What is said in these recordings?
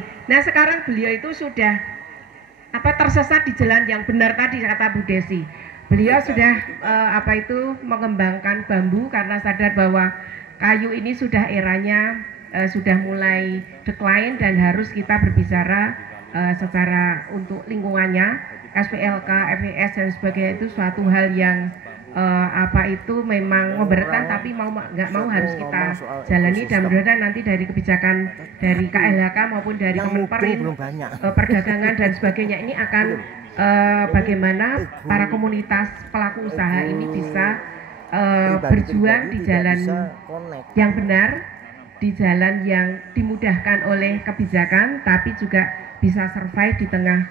Nah sekarang beliau itu sudah tersesat di jalan yang benar tadi kata Bu Desi. Beliau sudah mengembangkan bambu karena sadar bahwa kayu ini sudah eranya sudah mulai decline dan harus kita berbicara secara untuk lingkungannya, SPLK, FES dan sebagainya itu suatu hal yang memang memberatkan, tapi nggak mau harus kita jalani dan mudah-mudahan nanti dari kebijakan dari KLHK maupun dari Kemenperin, perdagangan dan sebagainya ini akan bagaimana para komunitas pelaku usaha ini bisa berjuang di jalan yang benar, di jalan yang dimudahkan oleh kebijakan, tapi juga bisa survive di tengah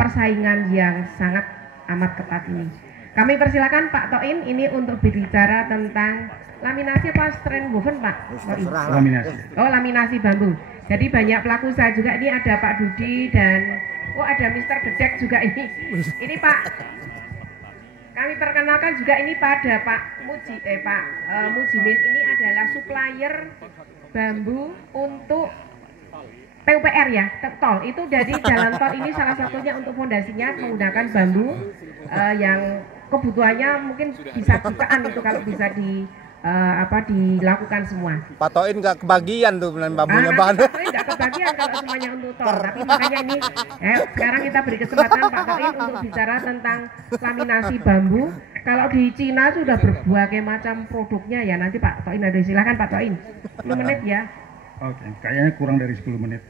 persaingan yang sangat amat ketat ini. Kami persilakan Pak Toin ini untuk berbicara tentang laminasi apa strain woven Pak? Laminasi. Oh laminasi bambu. Jadi banyak pelaku usaha juga, ini ada Pak Dudi dan ada Mr. Gedek juga ini. Ini Pak. Kami perkenalkan juga ini pada Pak Mujimin, ini adalah supplier bambu untuk PUPR ya, tol itu. Jadi jalan tol ini salah satunya untuk fondasinya menggunakan bambu yang kebutuhannya mungkin bisa jutaan itu kalau bisa dilakukan semua. Pak Toin nggak kebagian tuh bambunya bahan. Pak Toin nggak kebagian kalau semuanya untuk tol, tapi makanya ini sekarang kita beri kesempatan Pak Toin untuk bicara tentang laminasi bambu. Kalau di Cina sudah berbagai macam produknya ya, nanti Pak Toin ada, silakan Pak Toin 10 menit ya. Oke, kayaknya kurang dari 10 menit.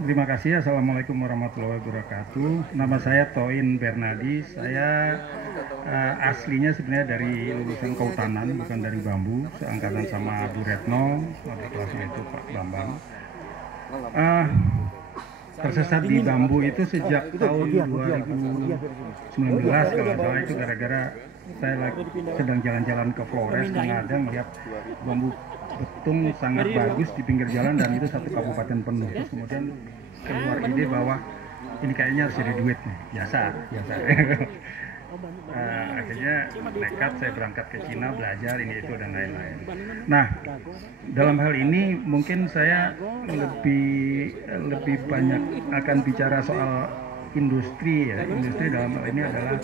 Terima kasih. Assalamualaikum warahmatullahi wabarakatuh. Nama saya Toin Bernadi. Saya aslinya sebenarnya dari lulusan kehutanan, bukan dari bambu. Seangkatan sama Bu Retno, adik kelasnya itu Pak Bambang. Tersesat di bambu itu sejak tahun 2019 kalau salah, itu gara-gara saya sedang jalan-jalan ke Flores Pengadang, melihat bambu betung sangat bagus di pinggir jalan dan itu satu kabupaten penuh. Terus kemudian keluar ide bahwa ini kayaknya harus jadi duit nih, biasa. Akhirnya nekat saya berangkat ke Cina belajar ini itu dan lain-lain. Nah, dalam hal ini mungkin saya lebih banyak akan bicara soal industri ya. Industri dalam hal ini adalah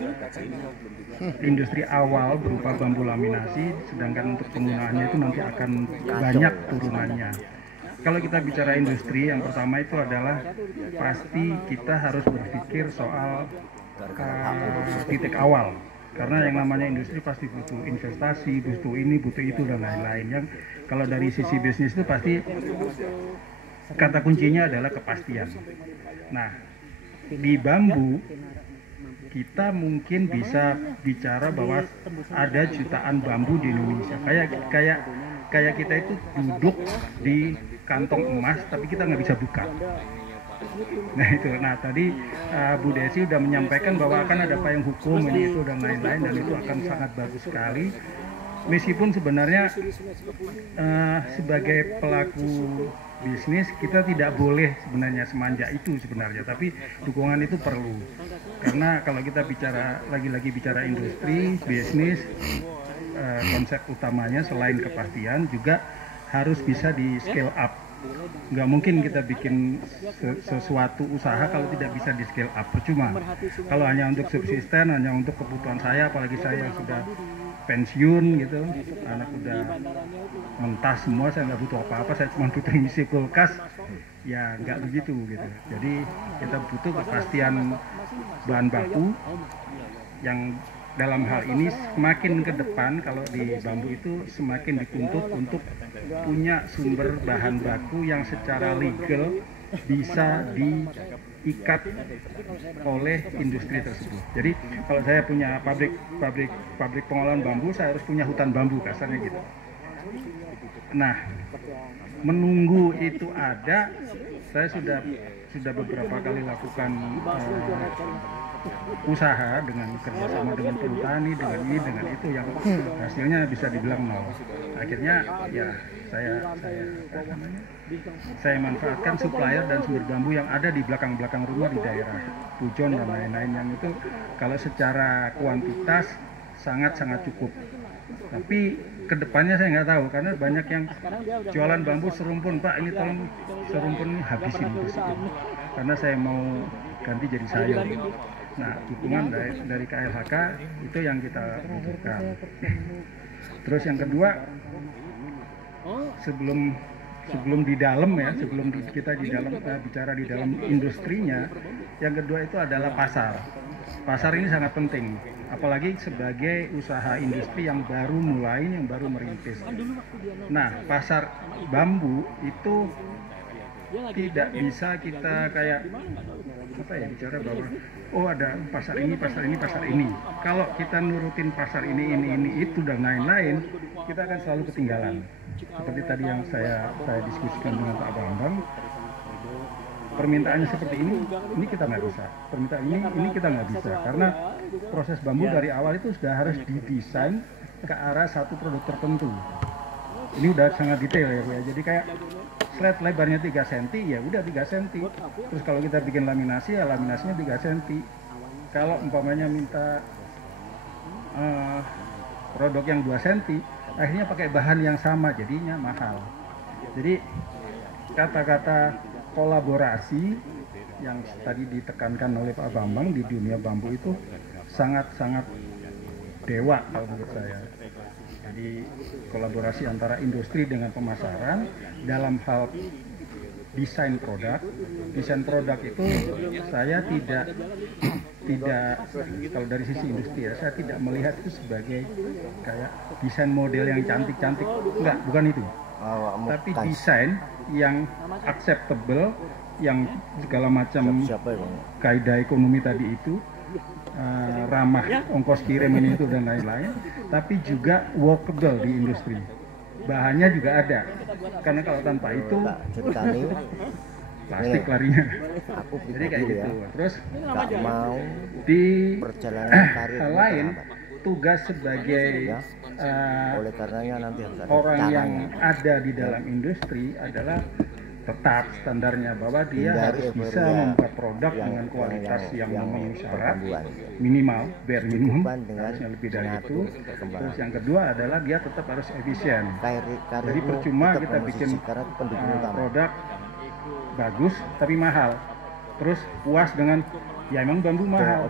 industri awal berupa bambu laminasi, sedangkan untuk penggunaannya itu nanti akan banyak turunannya. Kalau kita bicara industri, yang pertama itu adalah pasti kita harus berpikir soal titik awal, karena yang namanya industri pasti butuh investasi, butuh ini, butuh itu dan lain-lain. Yang kalau dari sisi bisnis itu pasti kata kuncinya adalah kepastian. Nah, di bambu kita mungkin bisa bicara bahwa ada jutaan bambu di Indonesia. Kayak kita itu duduk di kantong emas tapi kita nggak bisa buka. Nah itu. Nah tadi Bu Desi sudah menyampaikan bahwa akan ada payung hukum ini itu dan lain-lain, dan itu akan sangat bagus sekali. Meskipun sebenarnya sebagai pelaku bisnis kita tidak boleh sebenarnya semanja itu sebenarnya, tapi dukungan itu perlu, karena kalau kita bicara lagi-lagi bicara industri bisnis, konsep utamanya selain kepastian juga harus bisa di scale up. Nggak mungkin kita bikin sesuatu usaha kalau tidak bisa di scale up, percuma. Kalau hanya untuk subsisten, hanya untuk kebutuhan saya, apalagi saya yang sudah pensiun gitu, anak udah mentas semua, saya nggak butuh apa-apa, saya cuma butuh ngisi kulkas, ya nggak begitu gitu. Jadi kita butuh kepastian bahan baku yang dalam hal ini semakin ke depan kalau di bambu itu semakin dituntut untuk punya sumber bahan baku yang secara legal bisa diikat oleh industri tersebut. Jadi kalau saya punya pabrik pengolahan bambu, saya harus punya hutan bambu, kasarnya gitu. Nah, menunggu itu ada, saya sudah beberapa kali lakukan usaha dengan kerjasama dengan petani, dengan ini, dengan itu, yang hasilnya bisa dibilang nol. Akhirnya ya saya manfaatkan supplier dan sumber bambu yang ada di belakang-belakang rumah di daerah Pujon dan lain-lain, yang itu kalau secara kuantitas sangat-sangat cukup. Tapi kedepannya saya nggak tahu, karena banyak yang jualan bambu serumpun, Pak ini tolong serumpun ini habisin bersihin, karena saya mau ganti jadi sayur. Nah, dukungan dari KLHK itu yang kita butuhkan. Terus yang kedua, sebelum di dalam ya, kita di dalam bicara di dalam industrinya, yang kedua itu adalah pasar. Pasar ini sangat penting, apalagi sebagai usaha industri yang baru mulai, yang baru merintis. Nah, pasar bambu itu tidak bisa kita kayak apa ya, bicara bahwa oh ada pasar ini, pasar ini, pasar ini. Kalau kita nurutin pasar ini itu dan lain-lain, kita akan selalu ketinggalan. Seperti tadi yang saya diskusikan dengan Pak Bambang, permintaannya seperti ini kita nggak bisa. Permintaan ini kita nggak bisa, karena proses bambu dari awal itu sudah harus didesain ke arah satu produk tertentu. Ini udah sangat detail ya Bu ya. Jadi kayak slat lebarnya 3 cm, ya udah 3 cm. Terus kalau kita bikin laminasi, ya laminasinya 3 cm. Kalau umpamanya minta produk yang 2 cm, akhirnya pakai bahan yang sama, jadinya mahal. Jadi kata-kata kolaborasi yang tadi ditekankan oleh Pak Bambang di dunia bambu itu sangat-sangat dewa kalau menurut saya. Jadi kolaborasi antara industri dengan pemasaran dalam hal desain produk. Desain produk itu saya tidak kalau dari sisi industri ya, saya tidak melihat itu sebagai kayak desain model yang cantik-cantik. Enggak, bukan itu. Tapi desain yang acceptable, yang segala macam kaidah ekonomi tadi itu, ramah ongkos kirim ini itu dan lain-lain, tapi juga workable di industri. Bahannya juga ada, karena kalau tanpa itu plastik larinya. Jadi kayak gitu. Terus di hal lain, tugas sebagai orang yang ada di dalam industri adalah tetap standarnya bahwa dia harus bisa membuat produk dengan kualitas yang memenuhi syarat minimal, bare minimum, harusnya lebih dari itu. Terus yang kedua adalah dia tetap harus efisien. Jadi percuma kita bikin produk bagus tapi mahal, terus puas dengan ya emang bambu mahal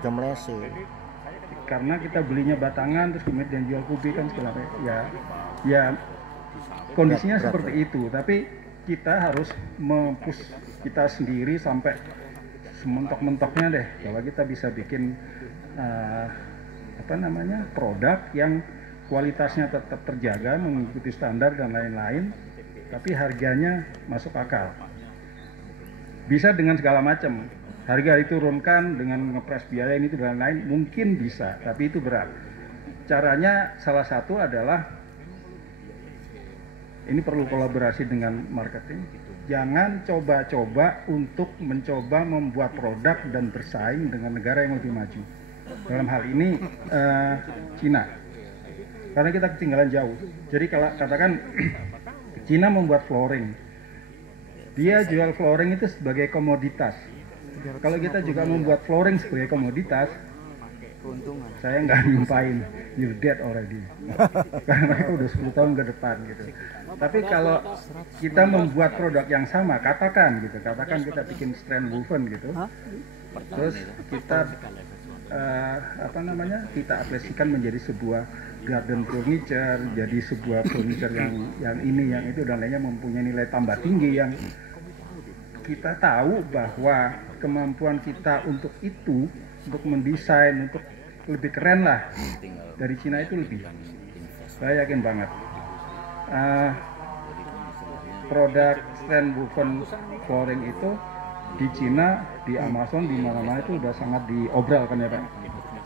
karena kita belinya batangan terus kemudian jual kubik kan segala ya kondisinya seperti itu. Tapi kita harus mempush kita sendiri sampai sementok-mentoknya deh bahwa kita bisa bikin produk yang kualitasnya tetap terjaga, mengikuti standar dan lain-lain, tapi harganya masuk akal. Bisa dengan segala macam, harga diturunkan dengan ngepres biaya ini dan lain-lain, mungkin bisa, tapi itu berat. Caranya salah satu adalah ini perlu kolaborasi dengan marketing. Jangan coba-coba untuk mencoba membuat produk dan bersaing dengan negara yang lebih maju. Dalam hal ini Cina. Karena kita ketinggalan jauh. Jadi kalau katakan Cina membuat flooring, dia jual flooring itu sebagai komoditas. Kalau kita juga membuat flooring sebagai komoditas, saya nggak nyumpain, you're dead already. Karena mereka udah 10 tahun ke depan gitu. Tapi kalau kita membuat produk yang sama, katakan kita bikin strand woven gitu, terus kita kita aplikasikan menjadi sebuah garden furniture, jadi sebuah furniture yang ini, yang itu dan lainnya mempunyai nilai tambah tinggi yang kita tahu bahwa kemampuan kita untuk itu, untuk mendesain, untuk lebih keren lah dari Cina itu lebih. Saya yakin banget. Produk strand woven flooring itu di Cina, di Amazon, di mana-mana itu udah sangat diobralkan ya Pak,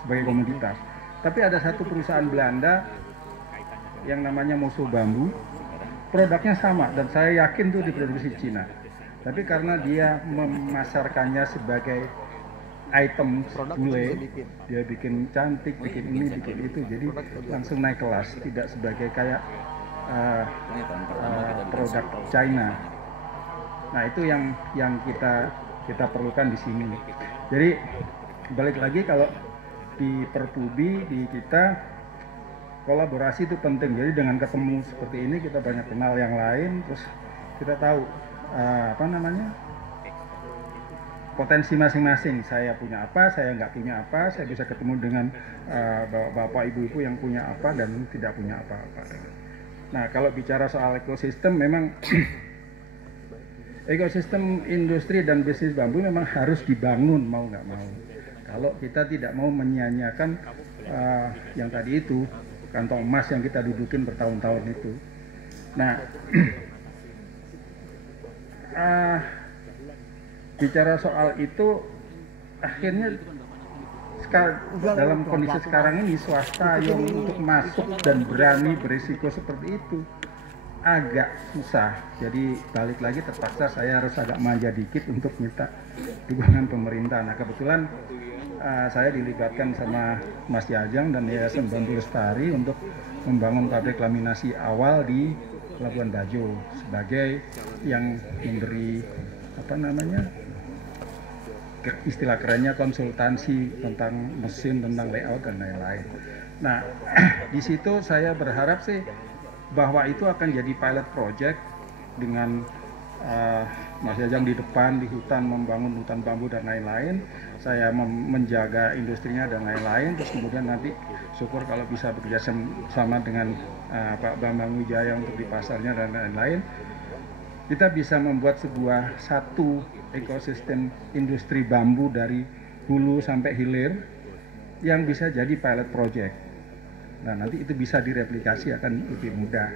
sebagai komoditas. Tapi ada satu perusahaan Belanda yang namanya Moso Bambu, produknya sama dan saya yakin tuh diproduksi Cina. Tapi karena dia memasarkannya sebagai item bule, dia bikin cantik, bikin ini, bikin itu, jadi langsung naik kelas, tidak sebagai kayak produk China. Nah itu yang kita perlukan di sini. Jadi balik lagi kalau di Pertubi di kita kolaborasi itu penting. Jadi dengan ketemu seperti ini kita banyak kenal yang lain, terus kita tahu potensi masing-masing. Saya punya apa, saya nggak punya apa, saya bisa ketemu dengan bapak ibu-ibu yang punya apa dan tidak punya apa-apa. Nah, kalau bicara soal ekosistem, memang ekosistem industri dan bisnis bambu memang harus dibangun mau nggak mau. Kalau kita tidak mau menyia-nyiakan yang tadi itu, kantong emas yang kita dudukin bertahun-tahun itu. Nah, bicara soal itu, akhirnya dalam kondisi sekarang ini swasta yang untuk masuk dan berani berisiko seperti itu agak susah. Jadi balik lagi terpaksa saya harus agak manja dikit untuk minta dukungan pemerintah. Nah, kebetulan saya dilibatkan sama Mas Jajang dan Yayasan Bambu Lestari untuk membangun pabrik laminasi awal di Labuan Bajo sebagai yang memberi istilah kerennya konsultansi tentang mesin, tentang layout dan lain-lain. Nah, di situ saya berharap sih bahwa itu akan jadi pilot project dengan Mas Jajang di depan di hutan membangun hutan bambu dan lain-lain, saya menjaga industrinya dan lain-lain, terus kemudian nanti syukur kalau bisa bekerja sama dengan Pak Bambang Wijaya untuk di pasarnya dan lain-lain, kita bisa membuat satu ekosistem industri bambu dari hulu sampai hilir yang bisa jadi pilot project. Nah, nanti itu bisa direplikasi akan lebih mudah.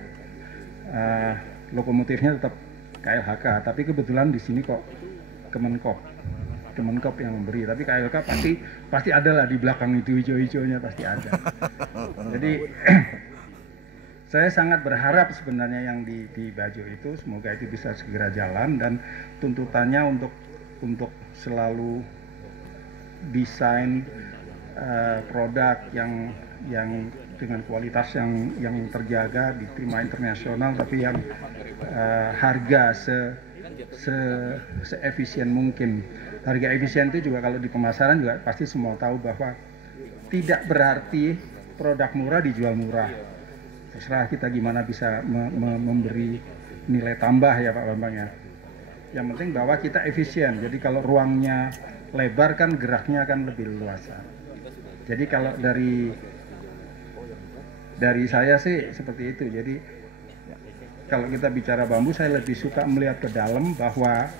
Lokomotifnya tetap KLHK, tapi kebetulan di sini kok Kemenkop yang memberi, tapi KLK pasti ada lah di belakang itu, hijau-hijaunya pasti ada. Jadi saya sangat berharap sebenarnya yang di Bajo itu semoga itu bisa segera jalan, dan tuntutannya untuk selalu desain produk yang dengan kualitas yang terjaga, diterima internasional, tapi yang harga se-efisien mungkin. Harga efisien itu juga kalau di pemasaran juga pasti semua tahu bahwa tidak berarti produk murah dijual murah. Terserah kita gimana bisa memberi nilai tambah ya Pak Bambang ya. Yang penting bahwa kita efisien. Jadi kalau ruangnya lebar kan geraknya akan lebih luasa. Jadi kalau dari saya sih seperti itu. Jadi kalau kita bicara bambu, saya lebih suka melihat ke dalam bahwa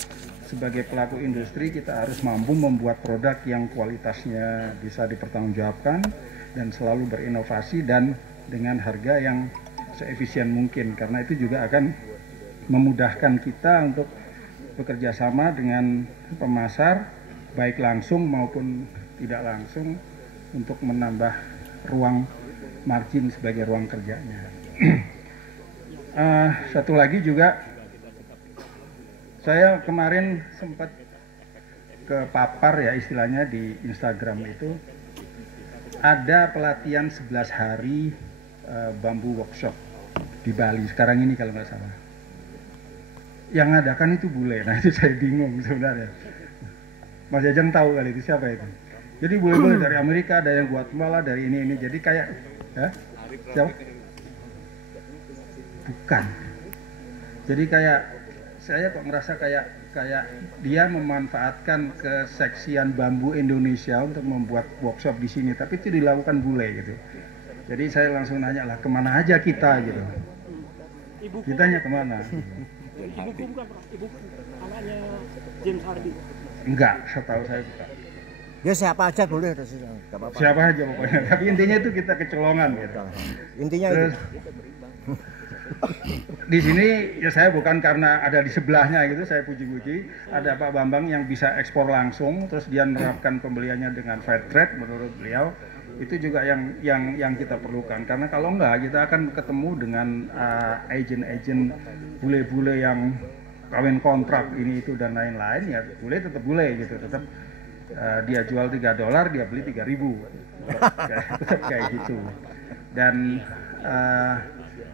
sebagai pelaku industri kita harus mampu membuat produk yang kualitasnya bisa dipertanggungjawabkan dan selalu berinovasi dan dengan harga yang seefisien mungkin, karena itu juga akan memudahkan kita untuk bekerja sama dengan pemasar baik langsung maupun tidak langsung untuk menambah ruang margin sebagai ruang kerjanya. Satu lagi juga, saya kemarin sempat kepapar ya istilahnya di Instagram itu, ada pelatihan 11 hari bambu workshop di Bali sekarang ini kalau nggak salah. Yang ngadakan itu bule, nah itu saya bingung sebenarnya. Mas Jajang tahu kali itu siapa itu. Jadi bule-bule dari Amerika, ada yang Guatemala, dari ini. Jadi kayak, siapa? Bukan. Jadi kayak saya kok ngerasa kayak dia memanfaatkan keseksian bambu Indonesia untuk membuat workshop di sini, tapi itu dilakukan bule gitu. Jadi saya langsung nanya lah, kemana aja kita gitu. Kitanya kemana? Ibuku bukan, ibuku anaknya James Hardy. Enggak, setahu saya bukan. Ya siapa aja boleh, nggak apa-apa. Siapa aja pokoknya. Tapi intinya itu kita kecolongan gitu. Intinya terus, itu. Di sini ya saya bukan karena ada di sebelahnya gitu, saya puji-puji ada Pak Bambang yang bisa ekspor langsung, terus dia menerapkan pembeliannya dengan fair trade menurut beliau. Itu juga yang kita perlukan, karena kalau enggak kita akan ketemu dengan agen-agen bule-bule yang kawin kontrak ini itu dan lain-lain. Ya bule tetap bule gitu, tetap dia jual $3 dia beli 3.000 tetap kayak gitu. Dan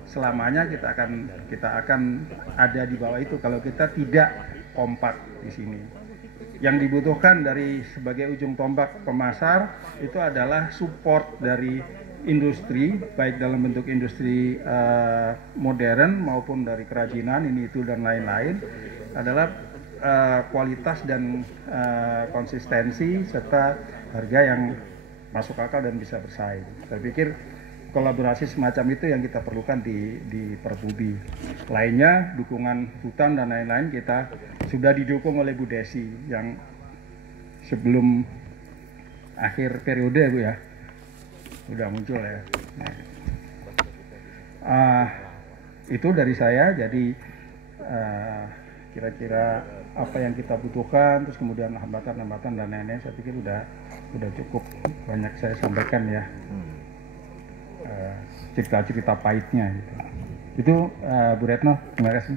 selamanya kita akan ada di bawah itu kalau kita tidak kompak di sini. Yang dibutuhkan dari sebagai ujung tombak pemasar itu adalah support dari industri, baik dalam bentuk industri modern maupun dari kerajinan ini itu dan lain-lain, adalah kualitas dan konsistensi serta harga yang masuk akal dan bisa bersaing. Saya pikir kolaborasi semacam itu yang kita perlukan di Perbubi. Lainnya dukungan hutan dan lain-lain kita sudah didukung oleh Bu Desi yang sebelum akhir periode Bu ya sudah muncul ya. Itu dari saya. Jadi kira-kira apa yang kita butuhkan, terus kemudian hambatan-hambatan dan lain-lain, saya pikir udah cukup banyak saya sampaikan ya. Cerita-cerita pahitnya gitu. Itu Bu Retno, terima kasih.